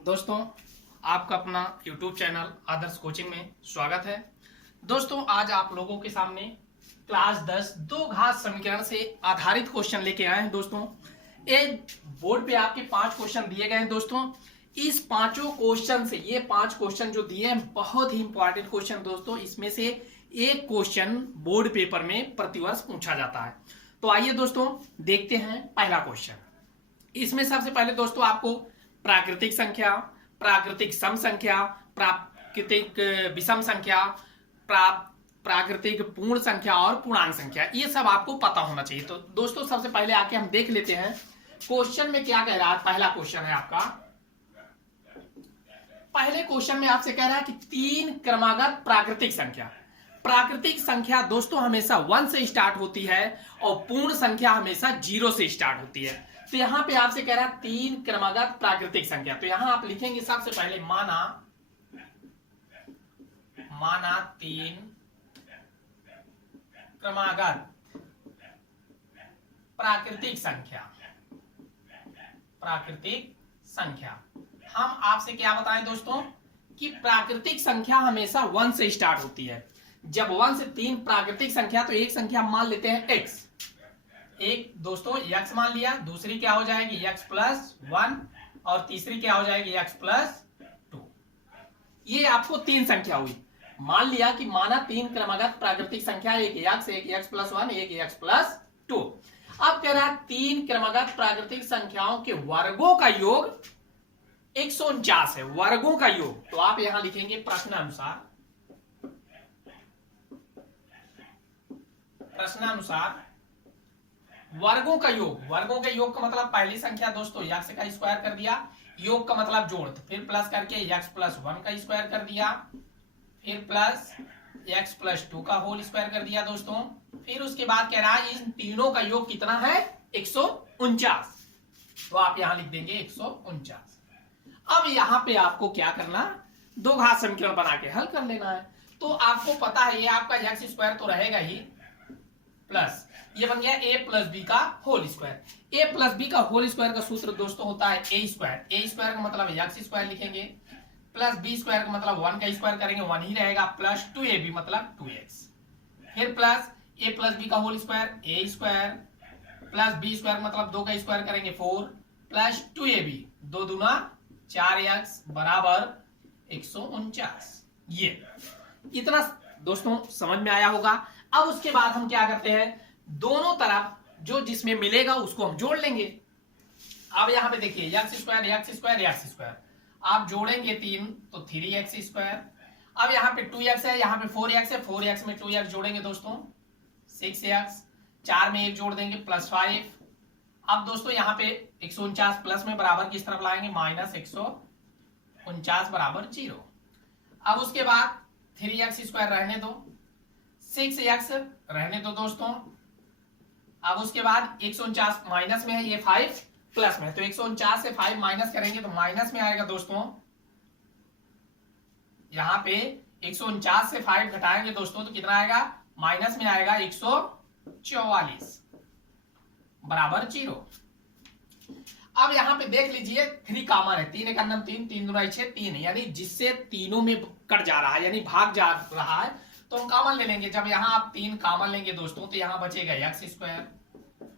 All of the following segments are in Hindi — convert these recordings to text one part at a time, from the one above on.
दोस्तों, आपका अपना YouTube चैनल आदर्श कोचिंग में स्वागत है। दोस्तों, आज आप लोगों के सामने क्लास 10 दो घात समीकरण से आधारित क्वेश्चन लेके आए हैं। दोस्तों, एक बोर्ड पे आपके 5 क्वेश्चन दिए गए हैं। दोस्तों, इस पांचों क्वेश्चन से ये 5 क्वेश्चन जो दिए हैं बहुत ही इंपॉर्टेंट क्वेश्चन। दोस्तों, इसमें से एक क्वेश्चन बोर्ड पेपर में प्रतिवर्ष पूछा जाता है। तो आइए दोस्तों देखते हैं पहला क्वेश्चन। इसमें सबसे पहले दोस्तों आपको प्राकृतिक संख्या, प्राकृतिक सम संख्या, प्राकृतिक विषम संख्या, प्राकृतिक पूर्ण संख्या और पूर्णांक संख्या, ये सब आपको पता होना चाहिए। तो दोस्तों सबसे पहले आके हम देख लेते हैं क्वेश्चन में क्या कह रहा है। पहला क्वेश्चन है आपका, पहले क्वेश्चन में आपसे कह रहा है कि 3 क्रमागत प्राकृतिक संख्या। प्राकृतिक संख्या दोस्तों हमेशा 1 से स्टार्ट होती है और पूर्ण संख्या हमेशा 0 से स्टार्ट होती है। तो यहां पे आपसे कह रहा है 3 क्रमागत प्राकृतिक संख्या। तो यहां आप लिखेंगे सबसे पहले माना 3 क्रमागत प्राकृतिक संख्या। प्राकृतिक संख्या हम आपसे क्या बताएं दोस्तों कि प्राकृतिक संख्या हमेशा 1 से स्टार्ट होती है। जब 1 से 3 प्राकृतिक संख्या, तो एक संख्या मान लेते हैं x। एक दोस्तों x मान लिया, दूसरी क्या हो जाएगी x प्लस 1 और तीसरी क्या हो जाएगी x प्लस 2। ये आपको 3 संख्या हुई। मान लिया कि माना 3 क्रमागत प्राकृतिक संख्या, एक x प्लस 1, एक x प्लस 2। अब कह रहा है 3 क्रमागत प्राकृतिक संख्याओं के वर्गों का योग 149 है। वर्गों का योग, तो आप यहां लिखेंगे प्रश्नानुसार वर्गों का योग। वर्गों के योग का मतलब पहली संख्या दोस्तों x का स्क्वायर कर दिया, योग का मतलब जोड़, फिर प्लस करके x प्लस 1 का स्क्वायर कर दिया, फिर प्लस x प्लस 2 का होल स्क्वायर कर दिया दोस्तों। फिर उसके बाद कह रहा है इन तीनों का योग कितना है 149। तो आप यहां लिख देंगे 149। अब यहां पे आपको क्या करना, दो घात समीकरण बना के हल कर लेना है। तो आपको पता है ये आपका x स्क्वायर तो रहेगा ही, प्लस ये बन गया a प्लस बी का whole square. a plus B का होल स्क्वायर का सूत्र दोस्तों होता है a स्क्वायर। a स्क्वायर का मतलब x स्क्वायर लिखेंगे, प्लस b स्क्वायर का मतलब 1 का स्क्वायर करेंगे 1 ही रहेगा, प्लस 2ab मतलब 2x, फिर प्लस a प्लस बी का whole square a square, plus b square मतलब 2 का स्क्वायर करेंगे 4, प्लस 2ab 2 दूना 4x बराबर 149। ये इतना दोस्तों समझ में आया होगा। अब उसके बाद हम क्या करते हैं, दोनों तरफ जो जिसमें मिलेगा उसको हम जोड़ लेंगे। अब यहां पे देखिए x स्क्वायर आप जोड़ेंगे 3 तो 3x स्क्वायर। अब यहां पे 2x है, यहां पे 4x है, 4x में 2x जोड़ेंगे दोस्तों 6x, 4 में 1 जोड़ देंगे प्लस 5। अब दोस्तों यहां पे 149 प्लस में बराबर किस तरफ लाएंगे माइनस 149 बराबर 0। अब उसके बाद 3x स्क्वायर रहने दो, 6x रहने दो दोस्तों। अब उसके बाद 149 माइनस में है, ये 5 प्लस में, तो 149 से 5 माइनस करेंगे तो माइनस में आएगा दोस्तों। यहां पे 149 से 5 घटाएंगे दोस्तों तो कितना आएगा, माइनस में आएगा 144 बराबर 0। अब यहां पे देख लीजिए 3 कॉमन है, 3 का नाम 3, 3 दूना 6, 3, यानी जिससे तीनों में कट जा रहा है यानी भाग जा रहा है तो हम कॉमन ले लेंगे। जब यहां आप 3 कॉमन लेंगे दोस्तों तो यहां बचेगा x स्क्वायर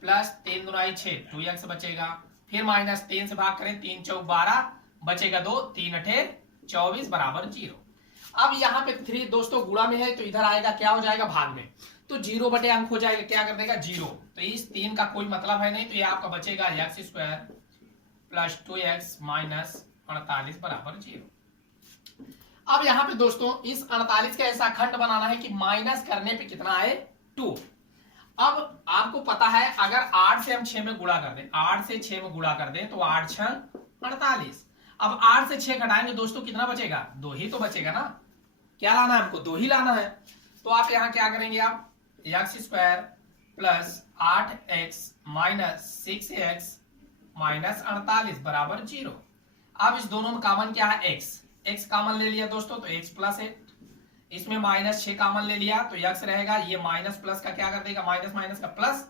प्लस 3 दूना 6 2x बचेगा, फिर माइनस 3 से भाग करें 3 चौक 12 बचेगा 2, 3 अठे 24 बराबर 0। अब यहां पे 3 दोस्तों गुणा में है तो इधर आएगा क्या हो जाएगा भाग में, तो 0 बटे अंक हो जाएगा, क्या कर देगा 0। तो इस 3 का कोई मतलब है नहीं, तो ये आपका बचेगा x square plus 2x minus 48 बराबर 0। अब यहां पे दोस्तों इस 48 का ऐसा खंड बनाना है कि माइनस करने पे कितना आए 2। अब आपको पता है अगर 8 से हम 6 में गुणा कर दें, 8 से 6 में गुणा कर दें तो 8 6 48। अब 8 से 6 घटाएंगे दोस्तों कितना बचेगा, 2 ही तो बचेगा ना। क्या लाना है हमको, 2 ही लाना है। तो आप यहां क्या करेंगे, आप x square plus 8x minus 6x minus 48 बराबर 0। अब इस दोनों में कॉमन क्या है x कॉमन ले लिया दोस्तों तो x प्लस 8, इसमें माइनस 6 कॉमन ले लिया तो x रहेगा, ये माइनस प्लस का क्या कर देगा माइनस माइनस का प्लस,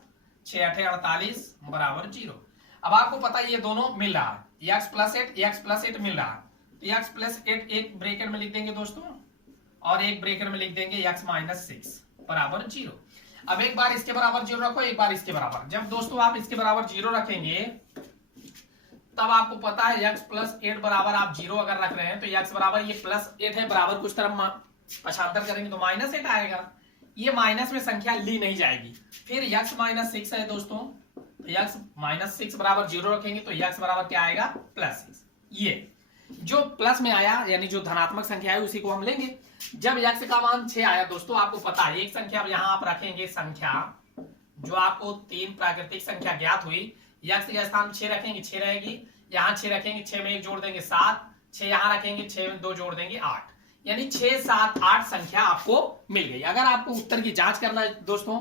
6 अठे 48 बराबर 0। अब आपको पता है ये दोनों मिल रहा है, x प्लस 8 मिल रहा है, तो x प्लस 8 एक ब्रैकेट में लिख देंगे दोस्तों और एक ब्रैकेट में लिख देंगे x माइनस 6 बराबर 0। अब एक बार इसके बराबर 0 रखो, एक बार इसके बराबर। जब दोस्तों आप इसके बराबर 0 रखेंगे तब आपको पता है x प्लस 8 बराबर आप 0 अगर रख रहे हैं तो x बराबर ये प्लस 8 है, बराबर कुछ तरफ पक्षांतर करेंगे तो माइनस 8 आएगा। ये माइनस में संख्या ली नहीं जाएगी। फिर x माइनस 6 है दोस्तों, तो x माइनस 6 बराबर 0 रखेंगे तो x बराबर क्या आएगा, प्लस 6। ये जो प्लस में आया यानी जो धनात्मक संख्या है उसी को हम लेंगे। जब x का मान 6 आया दोस्तों, आपको पता है एक संख्या यहां आप रखेंगे, संख्या जो आपको 3 प्राकृतिक संख्या ज्ञात हुई, x के स्थान में 6 रखेंगे, 6 रहेगी, यहाँ 6 रखेंगे, 6 में 1 जोड़ देंगे 7, 6 यहाँ रखेंगे, 6 में 2 जोड़ देंगे 8, यानी 6 7 8 संख्या आपको मिल गई। अगर आपको उत्तर की जांच करना है दोस्तों,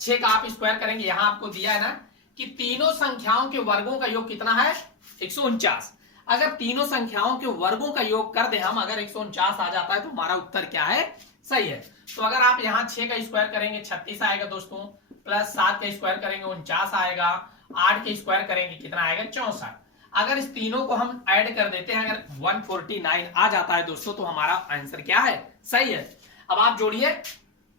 6 का आप स्क्वायर करेंगे, यहां आपको दिया है ना कि तीनों संख्याओं के वर्गों का योग कितना है, 149। अगर तीनों संख्याओं के वर्गों का योग कर दे हम, अगर 149 आ जाता है तो हमारा उत्तर क्या है, सही है। तो अगर आप यहाँ 6 का स्क्वायर करेंगे 36 आएगा दोस्तों, प्लस 7 का स्क्वायर करेंगे 49 आएगा, 8 के स्क्वायर करेंगे कितना आएगा, 64। अगर इस तीनों को हम ऐड कर देते हैं, अगर 149 आ जाता है दोस्तों, तो हमारा आंसर क्या है, सही है। अब आप जोड़िए,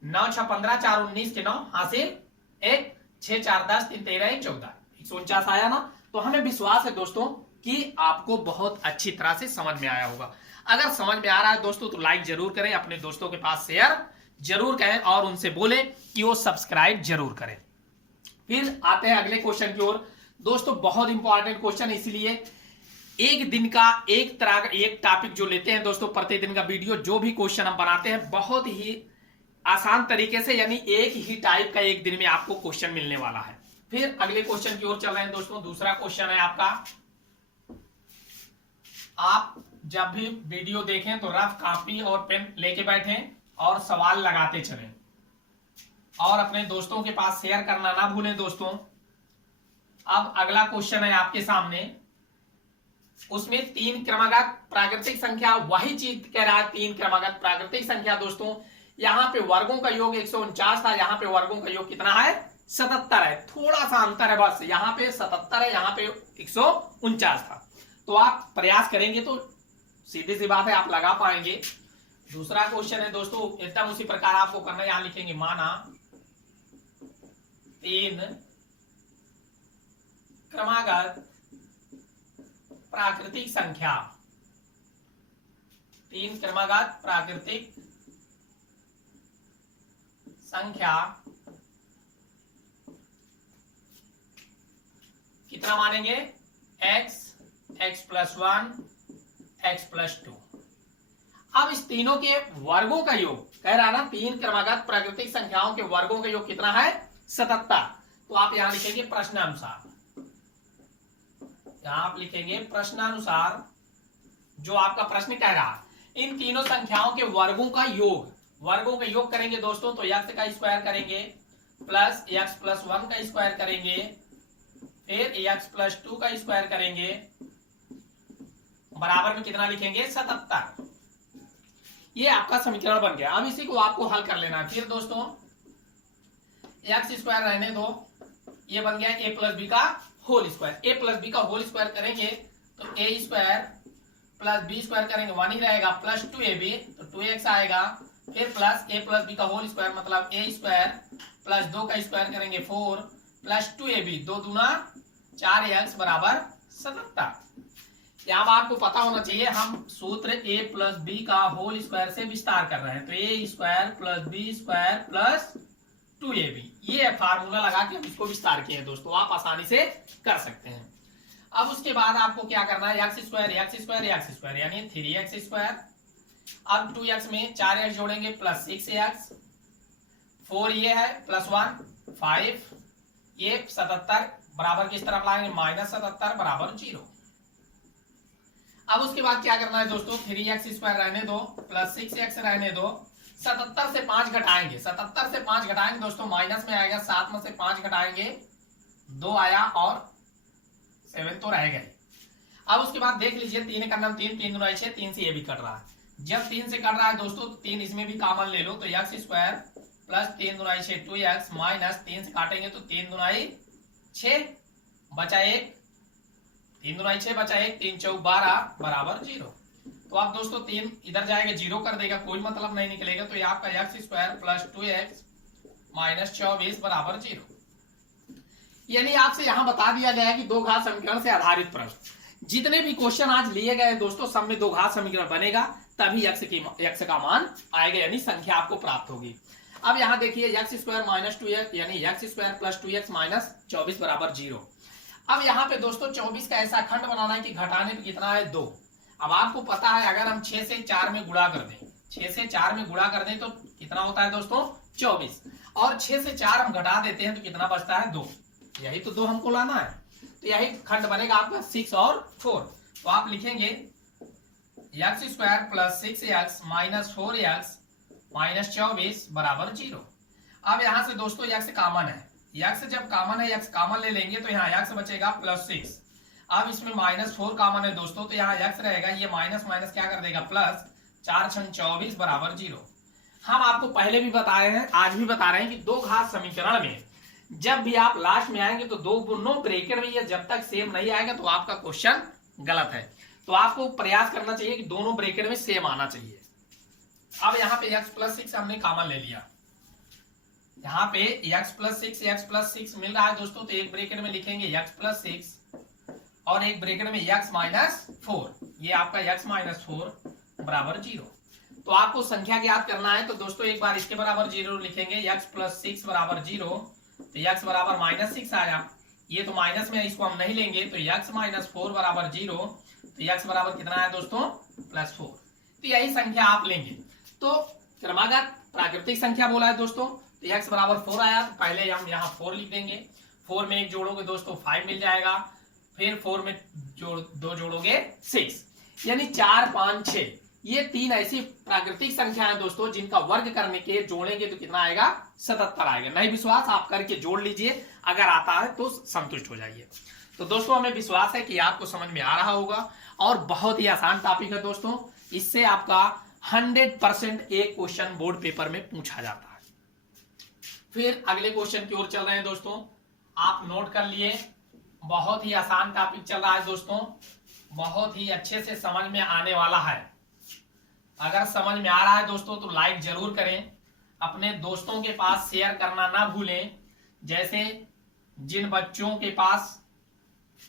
9 6 15 4 19 के 9 हासिल 1, 6 4 10 3 13 1 14, 149 आया ना। तो हमें विश्वास है दोस्तों कि आपको बहुत अच्छी तरह से समझ में आया होगा। अगर समझ में आ रहा है दोस्तों तो लाइक जरूर करें, अपने दोस्तों के पास शेयर जरूर करें और उनसे बोलें कि वो सब्सक्राइब जरूर करें। फिर आते हैं अगले क्वेश्चन की ओर। दोस्तों बहुत इंपॉर्टेंट क्वेश्चन, इसलिए एक दिन का एक तरह का एक टॉपिक जो लेते हैं दोस्तों, प्रतिदिन का वीडियो जो भी क्वेश्चन हम बनाते हैं बहुत ही आसान तरीके से, यानी एक ही टाइप का एक दिन में आपको क्वेश्चन मिलने वाला है। फिर अगले क्वेश्चन की ओर चल रहे हैं दोस्तों। दूसरा क्वेश्चन है आपका, आप जब भी वीडियो देखें तो रफ कॉपी और पेन लेके बैठें और सवाल लगाते चलें और अपने दोस्तों के पास शेयर करना ना भूलें दोस्तों। अब अगला क्वेश्चन है आपके सामने, उसमें 3 क्रमागत प्राकृतिक संख्या, वही चीज कह रहा है 3 क्रमागत प्राकृतिक संख्या दोस्तों। यहाँ पे वर्गों का योग 149 था, यहाँ पे वर्गों का योग कितना है, 77 है। थोड़ा सा अंतर है बस, यहाँ पे 77 है, यहाँ पे 149 था। तो आप प्रयास करेंगे तो सीधी सी बात है आप लगा पाएंगे। दूसरा क्वेश्चन है दोस्तों, एकदम उसी प्रकार आपको करना है। यहां लिखेंगे माना 3 क्रमागत प्राकृतिक संख्या, 3 क्रमागत प्राकृतिक संख्या कितना मानेंगे, x x plus 1 x plus 2। अब इस तीनों के वर्गों का योग कह रहा ना, 3 क्रमागत प्राकृतिक संख्याओं के वर्गों का योग कितना है, 77। तो आप यहां लिखेंगे प्रश्नानुसार, यहां आप लिखेंगे प्रश्नानुसार, जो आपका प्रश्न कह रहा है इन तीनों संख्याओं के वर्गों का योग, वर्गों का योग करेंगे दोस्तों तो x का स्क्वायर करेंगे प्लस x प्लस 1 का स्क्वायर करेंगे, फिर x प्लस 2 का स्क्वायर करेंगे, बराबर में कितना लिखेंगे, 77। ये आपका समीकरण बन गया। अब इसी को आपको हल कर लेना है। फिर दोस्तों x स्क्वायर रहने दो, ये बन गया a प्लस बी का whole square. a plus B का होल स्क्वायर करेंगे तो a square plus B square करेंगे 1 ही रहेगा, प्लस 2ab तो 2x आएगा, फिर प्लस a प्लस बी का होल स्क्वायर मतलब a स्क्वायर प्लस 2 का स्क्वायर करेंगे 4 प्लस 2ab 2 दूना 4x बराबर 77। यहाँ आपको पता होना चाहिए हम सूत्र a प्लस बी का होल स्क्वायर से विस्तार कर रहे हैं, तो a square plus B square plus 2ab, ये फार्मूला लगा के हम इसको विस्तार किए हैं दोस्तों, आप आसानी से कर सकते हैं। अब उसके बाद आपको क्या करना है, x स्क्वायर यानी 3x स्क्वायर। अब 2x में 4x जोड़ेंगे प्लस 6x, 4 ये है प्लस 1 5, ये 77 बराबर किस तरफ लाएंगे, माइनस 77 बराबर 0। अब उसके बाद क्या करना है दोस्तों, 3x स्क्वायर रहने दो प्लस 6x रहने दो, 77 से 5 घटाएंगे, 77 से 5 घटाएंगे दोस्तों माइनस में आएगा, 7 में से 5 घटाएंगे 2 आया और 7 तो रह गए। अब उसके बाद देख लीजिए 3 का नाम 3 3 गुना 6, 3 से ये भी कट रहा है। जब 3 से कट रहा है दोस्तों तो 3 इसमें भी कॉमन ले लो, तो x स्क्वायर प्लस 3 गुना 6 2x माइनस 3 से काटेंगे तो 3 गुना 6 बचा 1 3 दूना 6 बचा 1, 3 चौक 12 बराबर 0। तो आप दोस्तों 3 इधर जाएगा 0 कर देगा, कोई मतलब नहीं निकलेगा। तो ये आपका x square plus 2x minus 24 बराबर 0। यानी आपसे यहाँ बता दिया गया है कि दो घात समीकरण से आधारित प्रश्न, जितने भी क्वेश्चन आज लिए गए दोस्तों सब में दो घात समीकरण बनेगा, तभी एक्स का मान आएगा, यानी संख्या आपको प्राप्त होगी। अब यहाँ देखिए एक्स स्क्वायर माइनस 2x यानी x square plus 2x minus 24 बराबर 0। अब यहाँ पे दोस्तों 24 का ऐसा खंड बनाना है कि घटाने पे कितना है 2। अब आपको पता है अगर हम 6 से 4 में गुणा कर दें, 6 से 4 में गुणा कर दें तो कितना होता है दोस्तों 24, और 6 से 4 हम घटा देते हैं तो कितना बचता है 2। यही तो 2 हमको लाना है, तो यही खंड बनेगा आपका 6 और 4। तो आप लिखेंगे x square plus 6x minus 4x minus 24 बराबर 0। अब यहां से दोस्तों x कॉमन है, x जब कॉमन है x कॉमन ले लेंगे तो यहाँ x बचेगा प्लस 6। अब इसमें माइनस 4 कॉमन है दोस्तों, तो यहाँ x रहेगा, ये माइनस माइनस क्या कर देगा प्लस, 4 6 24 बराबर 0। हम आपको पहले भी बताए हैं, आज भी बता रहे हैं कि दो घात समीकरण में जब भी आप लास्ट में आएंगे तो दोनों ब्रैकेट में ये जब तक सेम नहीं आएगा तो आपका क्वेश्चन गलत है। तो आपको प्रयास करना चाहिए कि दोनों ब्रैकेट में सेम आना चाहिए। अब यहाँ पे x प्लस 6 हमने कॉमन ले लिया, यहाँ पे x प्लस 6 मिल रहा है दोस्तों, तो एक ब्रैकेट में लिखेंगे x प्लस 6 और एक ब्रैकेट में x माइनस 4, ये आपका x माइनस 4 बराबर 0। तो आपको संख्या ज्ञात करना है, तो दोस्तों एक बार इसके बराबर 0 लिखेंगे, x प्लस 6 बराबर 0, तो x बराबर माइनस 6 आया, ये तो माइनस में इसको हम नहीं लेंगे, तो x माइनस 4 बराबर 0, तो x बराबर कितना है दोस्तों प्लस 4। तो यही संख्या आप लेंगे। तो क्रमागत प्राकृतिक संख्या बोला है दोस्तों, तो x बराबर 4 आया, तो पहले हम यहाँ 4 लिख देंगे, 4 में 1 जोड़ोगे दोस्तों 5 मिल जाएगा, फिर 4 में 2 जोड़ोगे 6, यानी 4 5 6, ये 3 ऐसी प्राकृतिक संख्या है दोस्तों जिनका वर्ग करने के जोड़ेंगे तो कितना आएगा 77 आएगा। नहीं विश्वास आप करके जोड़ लीजिए, अगर आता है तो संतुष्ट हो जाइए। तो दोस्तों हमें विश्वास है कि आपको समझ में आ रहा होगा, और बहुत ही आसान टॉपिक है दोस्तों, इससे आपका 100% एक क्वेश्चन बोर्ड पेपर में पूछा जाता है। फिर अगले क्वेश्चन की ओर चल रहे हैं दोस्तों, आप नोट कर लिए, बहुत ही आसान टॉपिक चल रहा है दोस्तों, बहुत ही अच्छे से समझ में आने वाला है। अगर समझ में आ रहा है दोस्तों तो लाइक जरूर करें, अपने दोस्तों के पास शेयर करना ना भूलें, जैसे जिन बच्चों के पास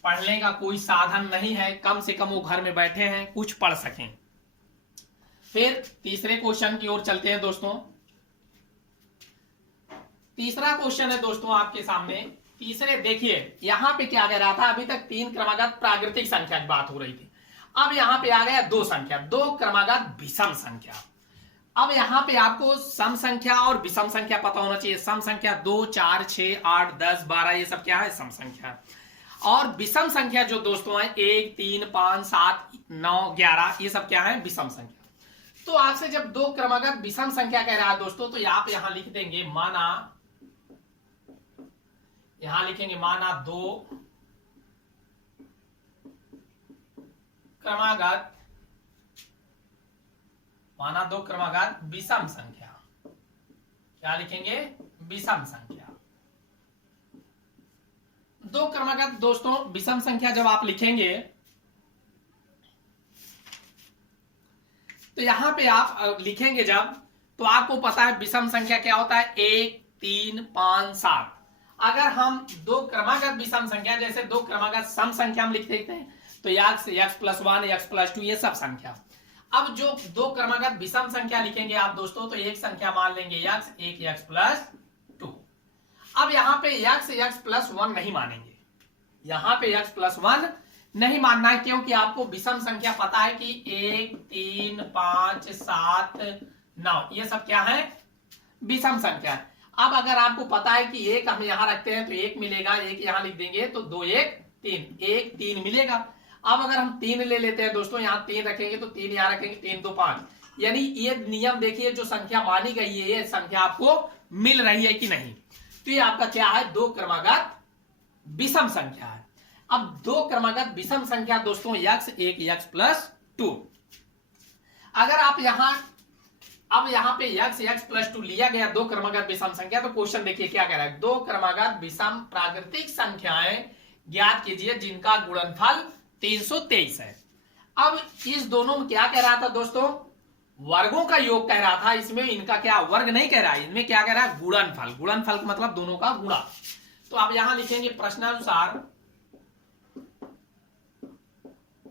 पढ़ने का कोई साधन नहीं है, कम से कम वो घर में बैठे हैं कुछ पढ़ सकें। फिर तीसरे क्वेश्चन की ओर चलते हैं दोस्तों। तीसरा क्वेश्चन है दोस्तों आपके सामने। तीसरे देखिए यहां पे क्या कह रहा था, अभी तक 3 क्रमागत प्राकृतिक संख्या की बात हो रही थी, अब यहां पे आ गया 2 संख्या, 2 क्रमागत विषम संख्या। अब यहां पे आपको सम संख्या और विषम संख्या पता होना चाहिए। सम संख्या 2 4 6 8 10 12 ये सब क्या है सम संख्या, और विषम संख्या जो दोस्तों है 1 3 5 7 9 11 ये सब क्या है विषम संख्या। तो आपसे जब 2 क्रमागत विषम संख्या कह रहा है दोस्तों, तो आप यहां लिख देंगे माना, यहां लिखेंगे माना 2 क्रमागत, माना 2 क्रमागत विषम संख्या, क्या लिखेंगे विषम संख्या। 2 क्रमागत दोस्तों विषम संख्या जब आप लिखेंगे तो यहां पे आप लिखेंगे जब, तो आपको पता है विषम संख्या क्या होता है 1 3 5 7। अगर हम 2 क्रमागत विषम संख्या जैसे 2 क्रमागत सम संख्या हम लिख देते हैं तो x प्लस 1 x प्लस 2 ये सब संख्या। अब जो 2 क्रमागत विषम संख्या लिखेंगे आप दोस्तों, तो एक संख्या मान लेंगे x, एक x प्लस 2। अब यहाँ पे x प्लस 1 नहीं मानेंगे, यहाँ पे x प्लस 1 नहीं मानना है, क्योंकि आपको विषम संख्या पता है कि 1 3 5 7 9 ये सब क्या है विषम संख्या है। अब अगर आपको पता है कि 1 हम यहां रखते हैं तो 1 मिलेगा, 1 यहां लिख देंगे तो 2 1 3, 1 3 मिलेगा। अब अगर हम 3 ले लेते हैं दोस्तों, यहां 3 रखेंगे तो 3 यहां रखेंगे, 3 2 5, यानी ये नियम देखिए जो संख्या मानी गई है ये संख्या आपको मिल रही है कि नहीं। तो ये आपका क्या है 2 क्रमागत विषम संख्या है। अब 2 क्रमागत विषम संख्या दोस्तों x, एक x प्लस 2। अगर आप यहां, अब यहां पे x प्लस 2 लिया गया 2 क्रमागत विषम संख्या, तो क्वेश्चन देखिए क्या कह रहा है, 2 क्रमागत विषम प्राकृतिक संख्याएं ज्ञात कीजिए जिनका गुणनफल 323 है। अब इस दोनों में क्या कह रहा था दोस्तों, वर्गों का योग कह रहा था, इसमें इनका क्या वर्ग नहीं कह रहा है, इनमें क्या कह रहा है, गुणनफल। गुणनफल का मतलब दोनों का गुणा। तो आप यहां लिखेंगे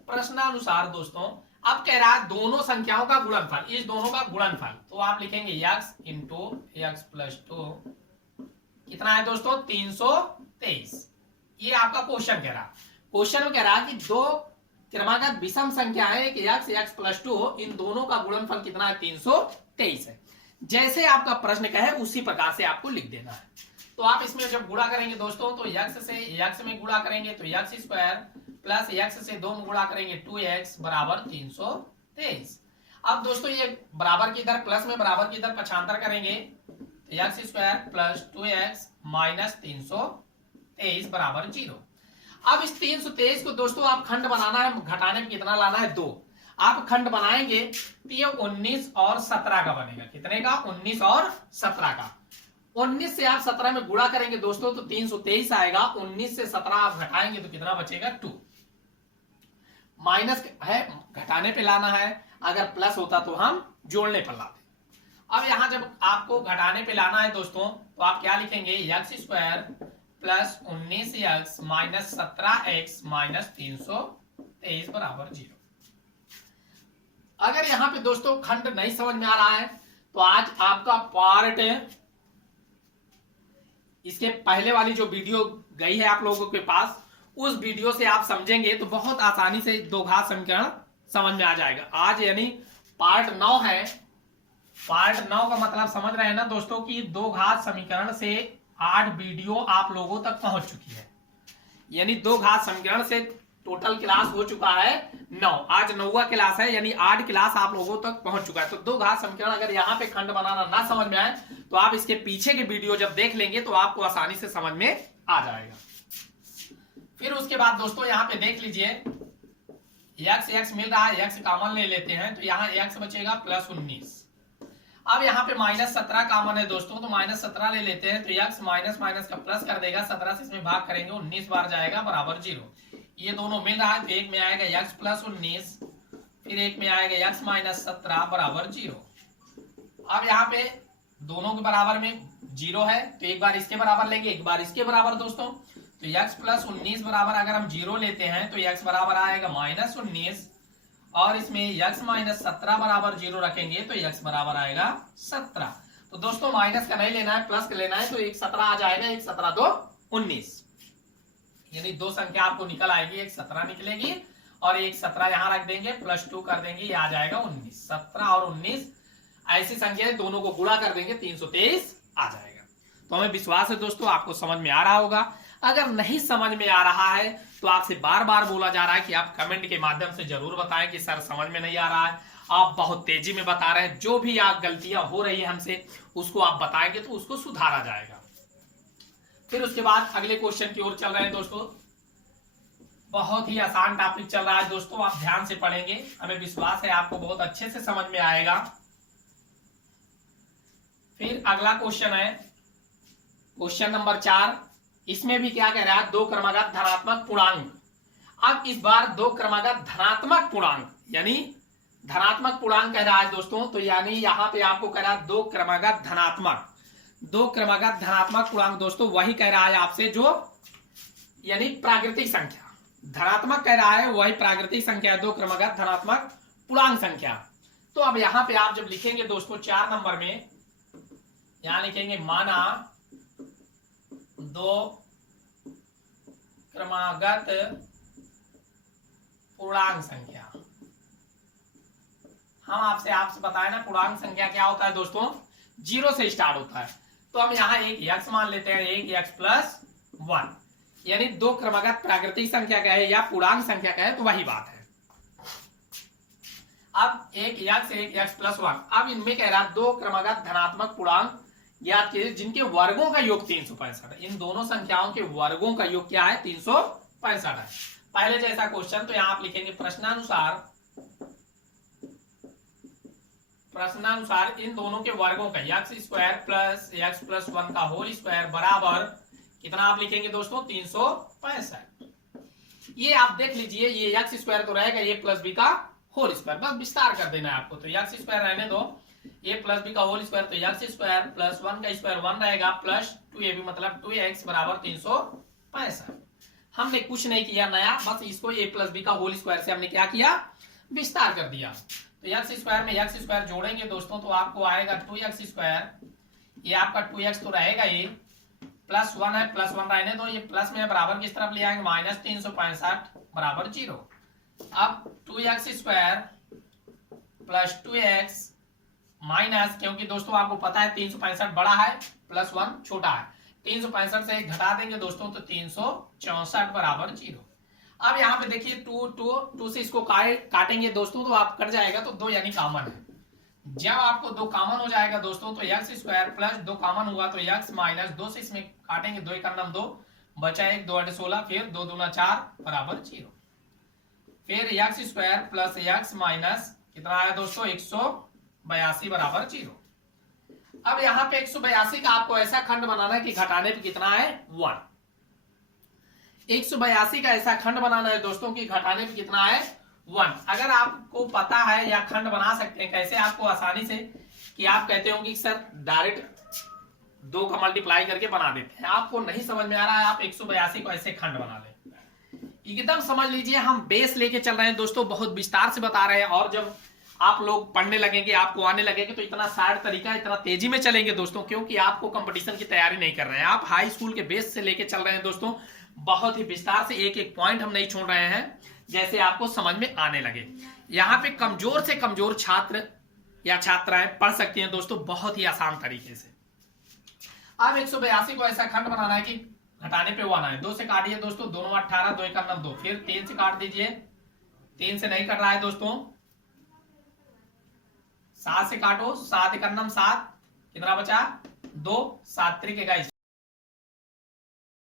प्रश्नानुसार दोस्तों अब कह रहा है दोनों संख्याओं का गुणनफल, इस दोनों का गुणनफल। तो आप लिखेंगे x इंटू एक्स प्लस 2 कितना है दोस्तों, 323। ये आपका क्वेश्चन कह रहा, क्वेश्चन में कह रहा कि दो क्रमागत विषम संख्या है एक x प्लस 2, इन दोनों का गुणनफल कितना है, 323 है। जैसे आपका प्रश्न कहे उसी प्रकार से आपको लिख देना है। तो आप इसमें जब गुणा करेंगे दोस्तों, तो x से x में गुणा करेंगे तो x स्क्वायर प्लस x से 2 में गुणा करेंगे 2x बराबर 323। अब दोस्तों ये बराबर की इधर प्लस में बराबर की इधर पक्षांतर करेंगे तो x square plus 2x minus 323 बराबर 0। अब इस 323 को दोस्तों आप खंड बनाना है, घटाने में कितना लाना है, 2। आप खंड बनाएंगे तो ये 19 और 17 का बनेगा। कितने का, 19 और 17 का। 19 से आप 17 में गुणा करेंगे दोस्तों तो 323 आएगा। 19 से 17 आप घटाएंगे तो कितना बचेगा, 2। माइनस है, घटाने पे लाना है, अगर प्लस होता तो हम जोड़ने पर लाते। अब यहां जब आपको घटाने पे लाना है दोस्तों, तो आप क्या लिखेंगे, x square plus 19x minus 17x minus 323 बराबर 0। अगर यहां पे दोस्तों खंड नहीं समझ में आ रहा है तो आज आपका पार्ट, इसके पहले वाली जो वीडियो गई है आप लोगों के पास, उस वीडियो से आप समझेंगे तो बहुत आसानी से दो घात समीकरण समझ में आ जाएगा। आज यानी पार्ट 9 है। पार्ट 9 का मतलब समझ रहे हैं ना दोस्तों कि दो घात समीकरण से 8 वीडियो आप लोगों तक पहुंच चुकी है। यानी दो घात समीकरण से टोटल क्लास हो चुका है 9। आज 9वां क्लास है, यानी 8 क्लास आप लोगों तक पहुंच चुका है। तो दो घात समीकरण अगर यहाँ पे खंड बनाना ना समझ में आए तो आप इसके पीछे के वीडियो जब देख लेंगे तो आपको आसानी से समझ में आ जाएगा। फिर उसके बाद दोस्तों यहाँ पे देख लीजिए, x मिल रहा है, x कॉमन ले लेते हैं तो यहाँ x बचेगा प्लस 19। अब यहाँ पे माइनस 17 कॉमन है दोस्तों, तो माइनस 17 ले लेते हैं तो x माइनस माइनस का प्लस कर देगा, 17 से इसमें भाग करेंगे 19 बार जाएगा बराबर 0। ये दोनों मिल रहा है तो एक में आएगा x प्लस 19, फिर एक में आएगा x माइनस 17 बराबर 0। अब यहाँ पे दोनों के बराबर में 0 है तो एक बार इसके बराबर लेंगे, एक बार इसके बराबर दोस्तों। तो x प्लस 19 बराबर अगर हम 0 लेते हैं तो x बराबर आएगा माइनस 19, और इसमें x माइनस 17 बराबर 0 रखेंगे तो x बराबर आएगा 17। तो दोस्तों माइनस का नहीं लेना है, प्लस का लेना है, तो एक 17 आ जाएगा, एक 17 दो 19, यानी दो संख्या आपको निकल आएगी, एक 17 निकलेगी और एक 17 यहां रख देंगे, प्लस 2 कर देंगे, ये आ जाएगा 19। 17 और 19 ऐसी संख्या है, दोनों को गुणा कर देंगे 323 आ जाएगा। तो हमें विश्वास है दोस्तों आपको समझ में आ रहा होगा। अगर नहीं समझ में आ रहा है तो आपसे बार बार बोला जा रहा है कि आप कमेंट के माध्यम से जरूर बताएं कि सर समझ में नहीं आ रहा है। आप बहुत तेजी में बता रहे हैं, जो भी आप गलतियां हो रही है हमसे उसको आप बताएंगे तो उसको सुधारा जाएगा। फिर उसके बाद अगले क्वेश्चन की ओर चल रहे हैं दोस्तों। बहुत ही आसान टॉपिक चल रहा है दोस्तों, आप ध्यान से पढ़ेंगे, हमें विश्वास है आपको बहुत अच्छे से समझ में आएगा। फिर अगला क्वेश्चन है क्वेश्चन नंबर 4। इसमें भी क्या कह रहा है, दो क्रमागत धनात्मक पूर्णांक। अब इस बार दो क्रमागत धनात्मक पूर्णांक, यानी धनात्मक पूर्णांक कह रहा है दोस्तों। तो यानी यहां पे आपको कह रहा है दो क्रमागत धनात्मक पूर्णांक दोस्तों, वही कह रहा है आपसे जो यानी प्राकृतिक संख्या। धनात्मक कह रहा है वही प्राकृतिक संख्या, दो क्रमागत धनात्मक पूर्णांक संख्या। तो अब यहां पे आप जब लिखेंगे दोस्तों 4 नंबर में, यहां लिखेंगे माना दो क्रमागत पूर्णांक संख्या। हम आपसे बताए ना पूर्णांक संख्या क्या होता है दोस्तों, 0 से स्टार्ट होता है। तो हम यहाँ एक x मान लेते हैं, एक x प्लस 1, यानी दो क्रमागत प्राकृतिक संख्या कहे या पूर्णांक संख्या कहे तो वही बात है। अब एक x प्लस 1। अब इनमें कह रहा दो क्रमागत धनात्मक पूर्णांक ज्ञात कीजिए जिनके वर्गों का योग 365 है। इन दोनों संख्याओं के वर्गों का योग क्या है, 365 है। पहले जैसा क्वेश्चन, तो यहां आप लिखेंगे प्रश्नानुसार इन दोनों के वर्गों का x square plus x plus 1 का होल स्क्वायर बराबर कितना आप लिखेंगे दोस्तों, 365। ये आप देख लीजिए, ये एक्स स्क्वायर तो रहेगा ए प्लस बी का होल स्क्वायर, बस विस्तार कर देना है आपको। तो एक्स स्क्वायर रहने दो, ए प्लस बी का होल स्क्वायर, तो एक्स स्क्वायर प्लस 1 का स्क्वायर 1 रहेगा, प्लस 2ab मतलब 2x बराबर 365। हमने कुछ नहीं किया नया, बस इसको ए प्लस बी का होल स्क्वायर से हमने क्या किया, विस्तार कर दिया। तो एक्स स्क्वायर में एक्स स्क्वायर जोड़ेंगे दोस्तों तो आपको आएगा 2x स्क्वायर, ये आपका 2x तो रहेगा, ये प्लस 1 है, प्लस 1 रहने दो, ये प्लस में बराबर किस तरफ ले आएंगे, माइनस 365 बराबर 0। अब 2x square plus 2x minus, क्योंकि दोस्तों आपको पता है 365 बड़ा है प्लस 1 छोटा है, 365 से 1 घटा देंगे दोस्तों तो 364 बराबर 0। अब यहाँ पे देखिए 2 से इसको काटेंगे दोस्तों तो आप कट जाएगा, तो 2 यानी कॉमन है। जब आपको 2 कॉमन हो जाएगा दोस्तों तो एक्स स्क्वायर प्लस 2 कॉमन हुआ तो एक्स माइनस 2 से इसमें काटेंगे, 2 का नाम 2 बचा 1, 2 8 16, फिर 2 दूना 4 बराबर 0। फिर x square plus x minus कितना आया दोस्तों 182 बराबर 0। अब यहाँ पे 182 का आपको ऐसा खंड बनाना है कि घटाने पे कितना है 1। 182 का ऐसा खंड बनाना है दोस्तों कि घटाने पे कितना है 1। अगर आपको पता है या खंड बना सकते हैं कैसे, आपको आसानी से, कि आप कहते होंगे कि सर डायरेक्ट 2 का मल्टीप्लाई करके बना देते हैं, आपको नहीं समझ में आ रहा है, आप 182 को ऐसे खंड बना लें, एकदम समझ लीजिए। हम बेस लेके चल रहे हैं दोस्तों, बहुत विस्तार से बता रहे हैं, और जब आप लोग पढ़ने लगेंगे, आपको आने लगेंगे, तो इतना शार्ट तरीका, इतना तेजी में चलेंगे दोस्तों, क्योंकि आपको कंपटीशन की तैयारी नहीं कर रहे हैं, आप हाई स्कूल के बेस से लेके चल रहे हैं दोस्तों। बहुत ही विस्तार से एक एक पॉइंट हम नहीं छोड़ रहे हैं, जैसे आपको समझ में आने लगे। यहाँ पे कमजोर से कमजोर छात्र या छात्राएं पढ़ सकती हैं दोस्तों, बहुत ही आसान तरीके से। अब 182 को ऐसा खंड बनाना है कि घटाने पे 1 है, 2 से काटिए दोस्तों, दोनों 18, 2 का नाम 2, फिर 3 से काट दीजिए, 3 से नहीं कट रहा है दोस्तों, 7 से काटो, 7 का नाम 7, कितना बचा 2, 7 3 का